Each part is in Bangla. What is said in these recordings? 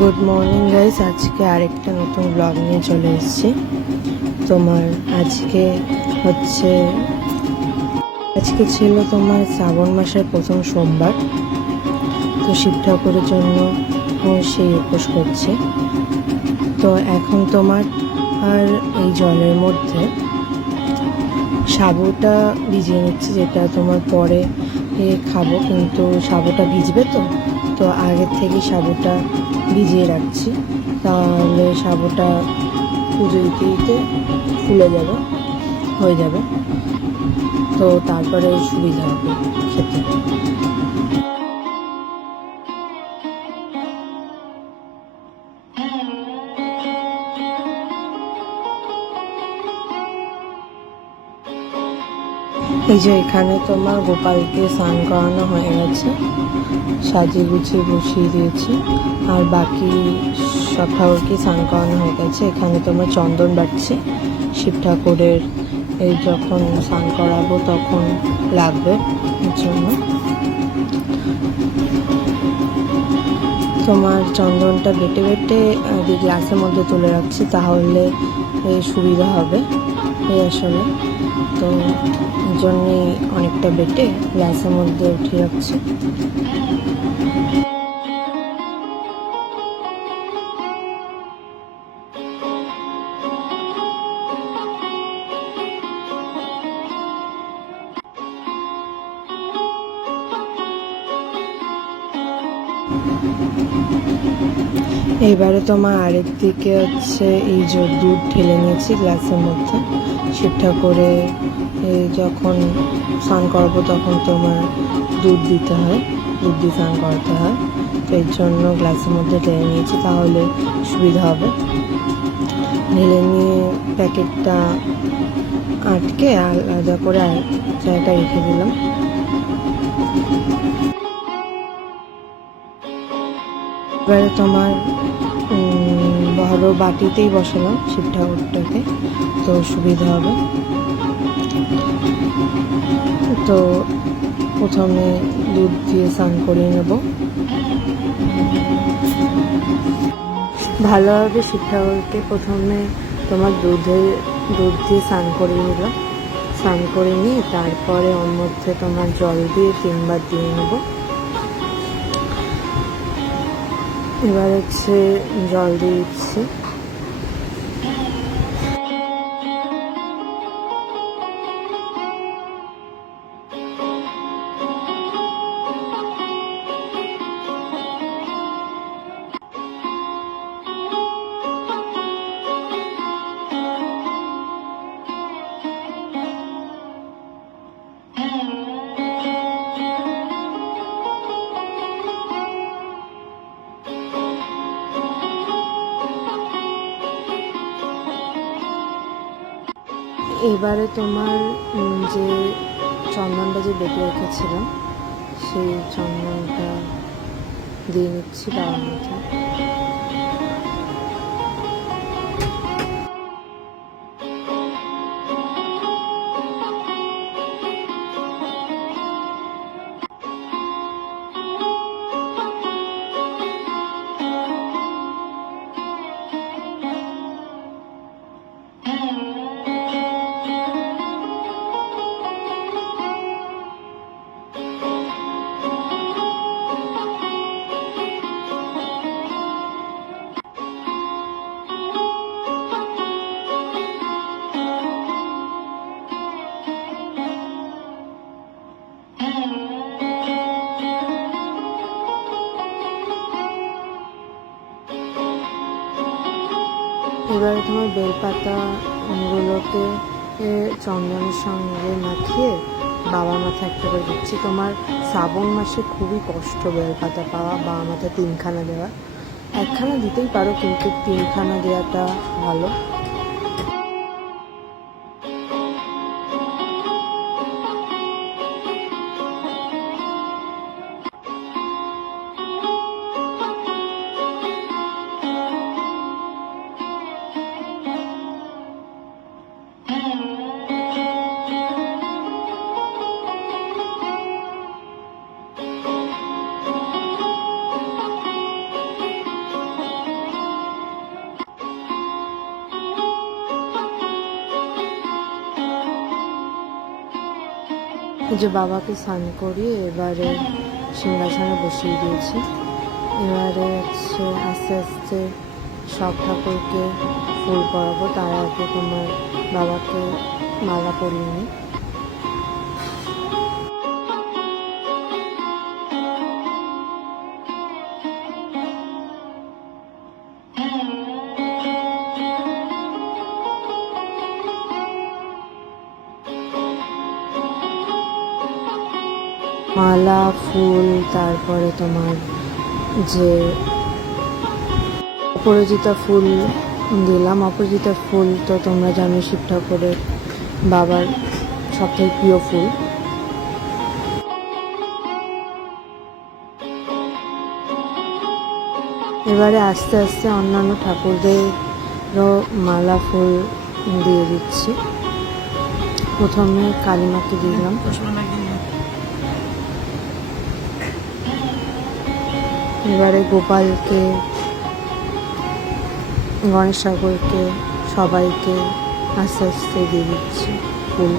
গুড মর্নিং গাইস, আজকে আরেকটা নতুন ব্লগ নিয়ে চলে এসেছি। আজকে ছিল তোমার শ্রাবণ মাসের প্রথম সোমবার। তো শিব ঠাকুরের জন্য সেই উপোস করছে। তো এখন তোমার আর এই জলের মধ্যে সাবুটা ভিজিয়ে নিচ্ছি, যেটা তোমার পরে খাবো, কিন্তু সাবুটা ভিজবে তো আগের থেকে সাবুটা ভিজিয়ে রাখছি, তাহলে সাবুটা পুজো দিতে দিতে ফুলে যাবে, হয়ে যাবে, তো তারপরে সুবিধা হবে খেতে। এই যে এখানে তোমার গোপালকে স্নান করানো হয়ে গেছে, সাজিয়ে গুছিয়ে বসিয়ে দিয়েছি, আর বাকি সব ঠাকুরকে স্নান করানো হয়ে গেছে। এখানে তোমার চন্দন বাটছি, শিব ঠাকুরের এই যখন স্নান করাবো তখন লাগবে এর জন্য। তোমার চন্দনটা বেটে বেটে গ্লাসের মধ্যে তুলে রাখছি, তাহলে সুবিধা হবে আসলে। তো এই জন্যেই অনেকটা বেটে গ্লাসের মধ্যে উঠিয়ে রাখছি। এইবারে তোমার আরেক দিকে এই যে দুধ ঢেলে নিয়েছি গ্লাসের মধ্যে। সেটা করে যখন স্নান করবো তখন তোমার দুধ দিতে হয়, দুধ দিয়ে স্নান করাতে হয়। তো এর জন্য গ্লাসের মধ্যে ঢেলে নিয়েছি, তাহলে সুবিধা হবে। ঢেলে নিয়ে প্যাকেটটা আটকে আলাদা করে জায়গাটা রেখে দিলাম। এবারে তোমার বড় বাটিতেই বসালাম শিব ঠাকুরটাকে, তো সুবিধা হবে। তো প্রথমে দুধ দিয়ে স্নান করিয়ে নেব ভালোভাবে। শিব ঠাকুরকে প্রথমে তোমার দুধ দিয়ে স্নান করিয়ে নিলাম। স্নান করে নিয়ে তারপরে ওর মধ্যে তোমার জল দিয়ে 3 বার দিয়ে নেব। এবার জল দিয়ে দিচ্ছি। এবারে তোমার যে চন্দনটা যে বেটে রেখেছিলাম, সেই চন্দনটা দিয়ে নিচ্ছি বাবার মাথায়। এবারে তোমার বেলপাতাগুলোকে চন্দনের সঙ্গে মাখিয়ে বাবার মাথায় একটা করে দিচ্ছি। তোমার শ্রাবণ মাসে খুবই কষ্ট বেলপাতা পাওয়া, বাবার মাথায় 3খানা দেওয়া। 1খানা দিতেই পারো, কিন্তু 3খানা দেওয়াটা ভালো। এই যে বাবাকে স্নান করিয়ে এবারে সিংহাসনে বসিয়ে দিয়েছি। এবারে হচ্ছে আস্তে আস্তে সব ঠাকুরকে ফুল পরাবো, তার আগে তোমার বাবাকে মালা পরিয়ে নিই। মালা, ফুল, তারপরে তোমার যে অপরাজিতা ফুল দিলাম। অপরাজিতা ফুল তো তোমরা জানো শিব ঠাকুরের বাবার সবথেকে প্রিয় ফুল। এবারে আস্তে আস্তে অন্যান্য ঠাকুরদেরও মালা ফুল দিয়ে দিচ্ছি। প্রথমে কালীমাকে দিলাম, এবারে গোপালকে, গণেশ ঠাকুরকে, সবাইকে আস্তে আস্তে দিয়ে দিচ্ছি ফুল।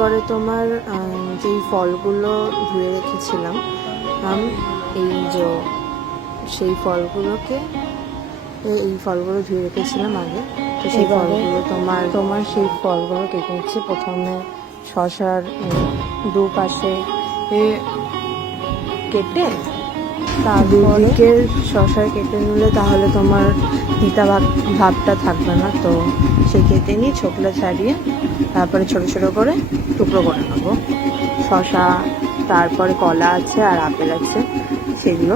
পরে তোমার যেই ফলগুলো ধুয়ে রেখেছিলাম সেই ফলগুলোকে ধুয়ে রেখেছিলাম আগে। তো সেই ফলগুলো তোমার সেই ফলগুলো কেটে নিচ্ছি। প্রথমে শসার দুপাশে কেটে দুদিকে শসায় কেটে নিলে তাহলে তোমার তিতা ভাবটা থাকবে না। তো সে কেটে নিয়ে ছোকলা ছাড়িয়ে তারপরে ছোট ছোট করে টুকরো করে নেবো। শসা, তারপরে কলা আছে আর আপেল আছে, সেগুলো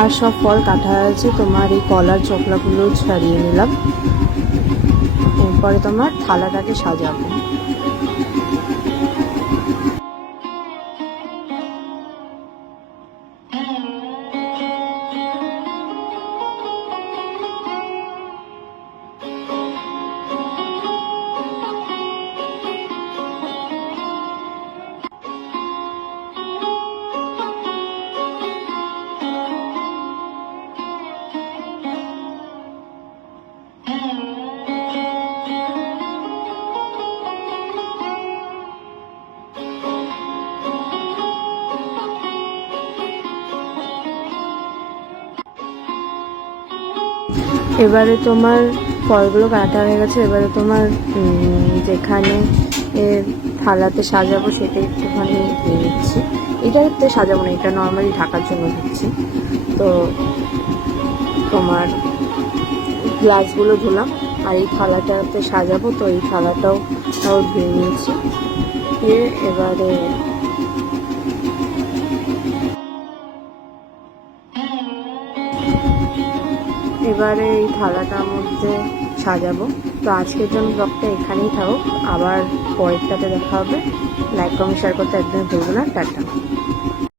আর সব ফল কাটা আছে। তোমার এই কলার চোখলাগুলো ছাড়িয়ে নিলাম। এরপরে তোমার থালাটাকে সাজাবো। এবারে তোমার ফলগুলো কাটা হয়ে গেছে। এবারে তোমার যেখানে থালাতে সাজাবো সেটা একটুখানি দিয়ে দিচ্ছি। এটাতে সাজাবো না, এটা নর্মালি ঢাকার জন্য দিচ্ছি। তো তোমার গ্লাসগুলো ধুলাম, আর এই থালাটাতে সাজাবো, তো এই থালাটাও ধুয়ে নিয়েছি। দিয়ে এবারে এই থালাটার মধ্যে সাজাবো। তো আজকের জন্য ব্লগটা এখানেই থাকুক, আবার পরেরটাতে দেখা হবে। লাইক কমেন্ট শেয়ার করতে একদমই ভুলবো না। টাটা।